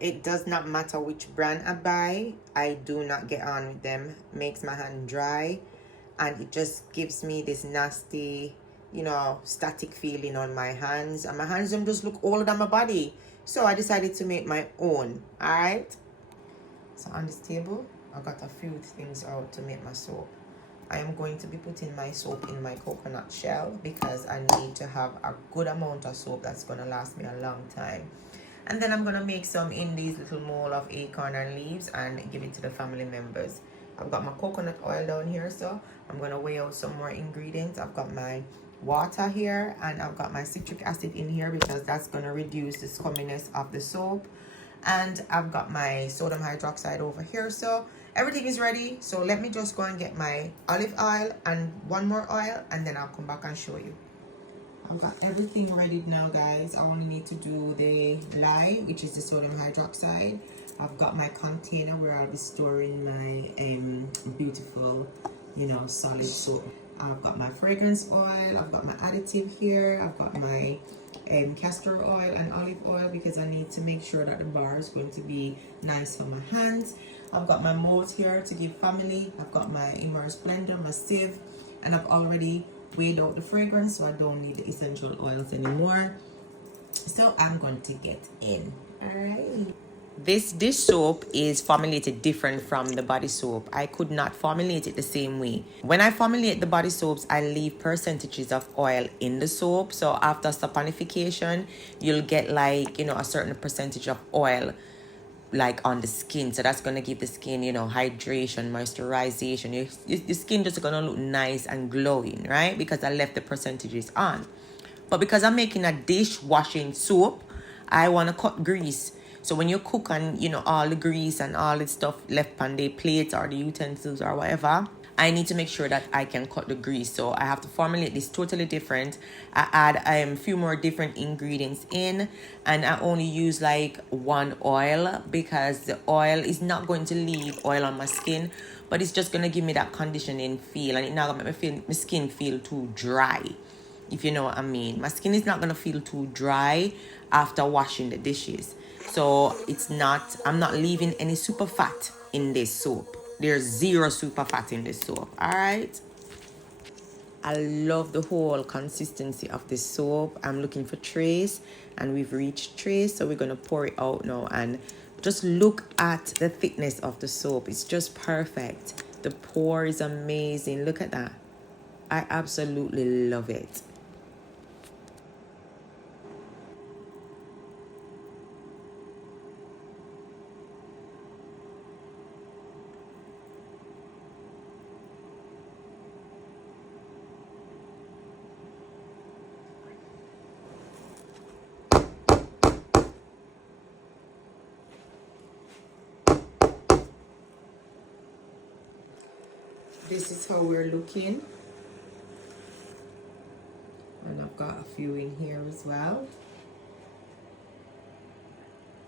It does not matter which brand I buy, I do not get on with them. Makes my hand dry, and it just gives me this nasty, you know, static feeling on my hands, and my hands don't just look older than my body. So I decided to make my own. All right, so on this table I got a few things out to make my soap. I am going to be putting my soap in my coconut shell because I need to have a good amount of soap that's going to last me a long time. And then I'm going to make some in these little mold of acorn and leaves and give it to the family members. I've got my coconut oil down here, so I'm going to weigh out some more ingredients. I've got my water here, and I've got my citric acid in here because that's going to reduce the scumminess of the soap. And I've got my sodium hydroxide over here, so everything is ready. So let me just go and get my olive oil and one more oil, and then I'll come back and show you. I've got everything ready now, guys. I only need to do the lye, which is the sodium hydroxide. I've got my container where I'll be storing my beautiful, you know, solid soap. I've got my fragrance oil, I've got my additive here, I've got my castor oil and olive oil because I need to make sure that the bar is going to be nice for my hands. I've got my molds here to give family. I've got my immersed blender, my sieve, and I've already weighed out the fragrance, so I don't need the essential oils anymore. So I'm going to get in. All right. This dish soap is formulated different from the body soap. I could not formulate it the same way. When I formulate the body soaps, I leave percentages of oil in the soap. So after saponification, you'll get like, you know, a certain percentage of oil like on the skin. So that's going to give the skin, you know, hydration, moisturization. Your skin just going to look nice and glowing, right? Because I left the percentages on. But because I'm making a dishwashing soap, I want to cut grease. So when you cook and, you know, all the grease and all the stuff left on the plates or the utensils or whatever, I need to make sure that I can cut the grease. So I have to formulate this totally different. I add a few more different ingredients in, and I only use like one oil because the oil is not going to leave oil on my skin, but it's just going to give me that conditioning feel, and it's not going to make my skin feel too dry, if you know what I mean. My skin is not going to feel too dry after washing the dishes. So I'm not leaving any super fat in this soap. There's zero super fat in this soap. All right. I love the whole consistency of this soap. I'm looking for trace, and we've reached trace. So we're going to pour it out now, and just look at the thickness of the soap. It's just perfect. The pour is amazing. Look at that. I absolutely love it. This is how we're looking, and I've got a few in here as well,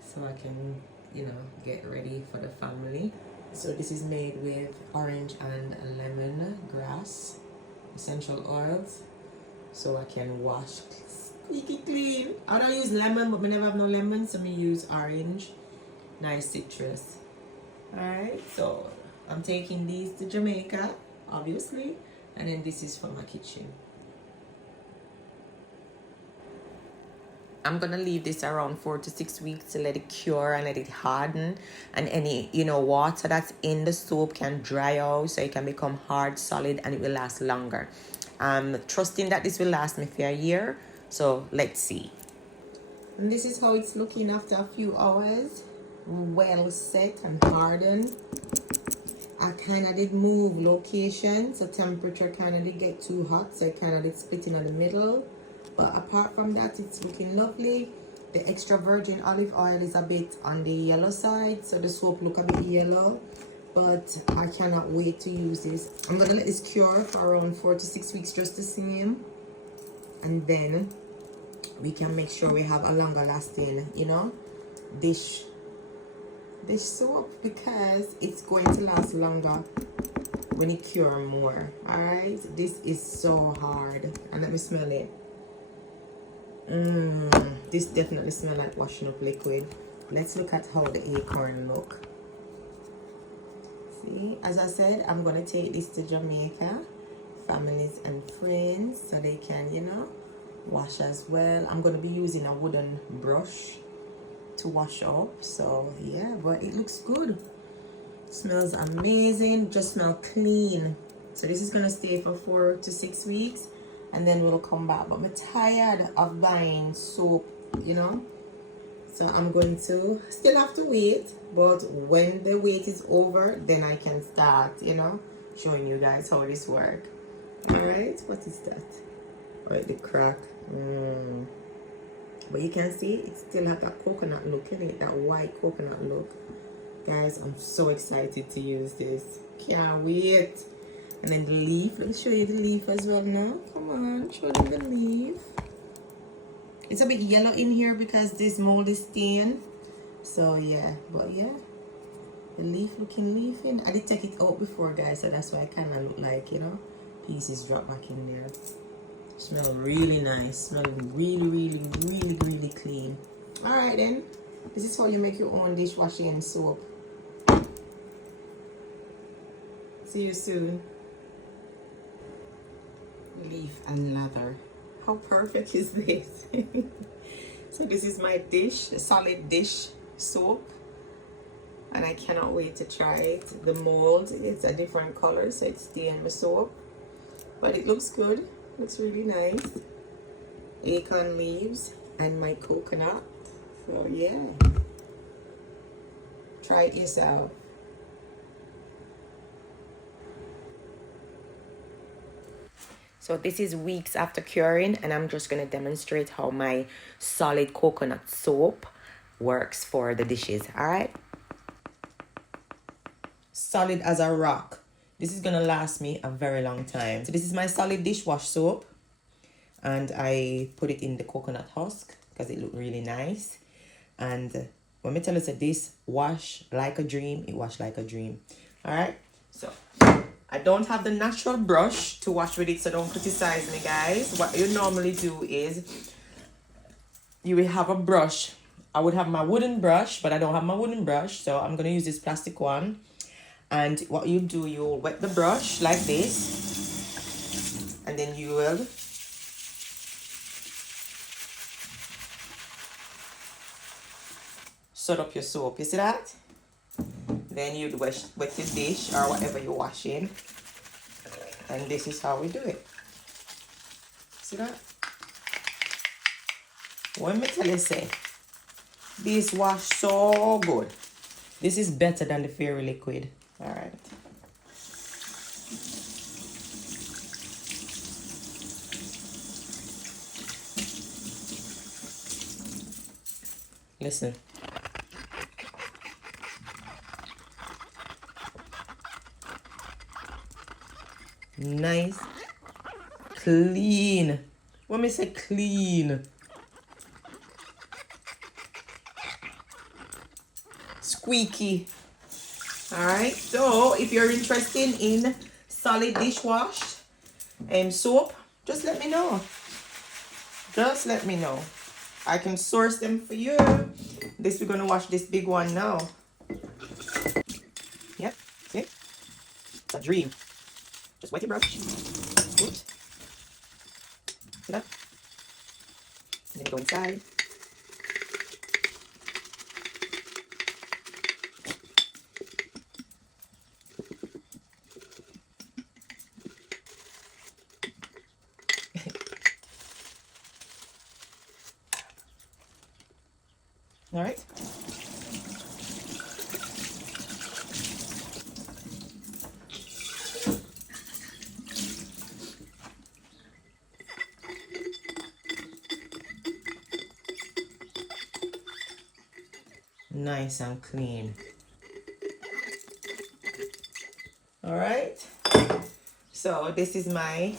so I can, you know, get ready for the family. So this is made with orange and lemon grass essential oils, so I can wash squeaky clean. I don't use lemon, but I never have no lemon, so I use orange, nice citrus. All right, so I'm taking these to Jamaica, obviously, and then this is for my kitchen. I'm gonna leave this around 4 to 6 weeks to let it cure and let it harden, and any, you know, water that's in the soap can dry out, so it can become hard, solid, and it will last longer. I'm trusting that this will last me for a year, so let's see. And this is how it's looking after a few hours. Well set and hardened. I kind of did move location, so temperature kind of did get too hot, so I kind of did split in the middle. But apart from that, it's looking lovely. The extra virgin olive oil is a bit on the yellow side, so the soap look a bit yellow, but I cannot wait to use this. I'm gonna let this cure for around 4 to 6 weeks just the same, and then we can make sure we have a longer lasting, you know, dish soap, because it's going to last longer when it cure more. All right, this is so hard, and let me smell it. This definitely smells like washing up liquid. let's look at how the acorn look. See, as I said, I'm gonna take this to Jamaica, families and friends, so they can, you know, wash as well. I'm gonna be using a wooden brush to wash up. So yeah, but it looks good. Smells amazing, just smell clean. So this is gonna stay for 4 to 6 weeks, and then we'll come back. But I'm tired of buying soap, you know, so I'm going to still have to wait, but when the wait is over, then I can start, you know, showing you guys how this works. All right, what is that? All right, the crack. But you can see it still have that coconut look in it, that white coconut look. Guys, I'm so excited to use this. Can't wait. And then the leaf, let me show you the leaf as well now. Come on, show them the leaf. It's a bit yellow in here because this mold is stain. So yeah, but yeah, the leaf looking leaf in. I did take it out before, guys, so that's why I kind of look like, you know, pieces drop back in there. Smell really nice. Smell really clean. All right then, this is how you make your own dishwashing soap. See you soon. Leaf and lather. How perfect is this? So this is my dish, the solid dish soap, and I cannot wait to try it. The mold, it's a different color, so it's stained with soap, but it looks good. Looks really nice. Acorn leaves and my coconut. So yeah, try it yourself. So this is weeks after curing, and I'm just going to demonstrate how my solid coconut soap works for the dishes. All right. Solid as a rock. This is going to last me a very long time. So this is my solid dishwash soap, and I put it in the coconut husk because it looked really nice. And when me tell you that this wash like a dream, it wash like a dream. All right. So I don't have the natural brush to wash with it, so don't criticize me, guys. What you normally do is you will have a brush. I would have my wooden brush, but I don't have my wooden brush, so I'm going to use this plastic one. And what you do, you'll wet the brush like this, and then you will set up your soap. You see that? Then you'd wet your dish or whatever you're washing. And this is how we do it. See that? When me tell you say, this wash so good. This is better than the Fairy Liquid. Alright. Listen. Nice, clean. When me say clean, squeaky. All right. So if you're interested in solid dishwash soap, just let me know. Just let me know. I can source them for you. This we're gonna wash this big one now. Yep. See, it's a dream. Just wet your brush. Good. See that? And then you go inside. All right. Nice and clean. All right. So this is my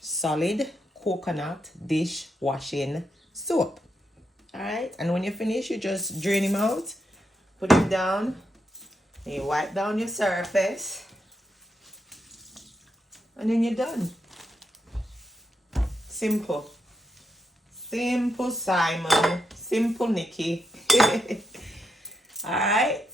solid coconut dish washing soap. All right. And when you finish, you just drain him out, put him down, and you wipe down your surface, and then you're done. Simple. Simple, Simon. Simple Nikki. Alright.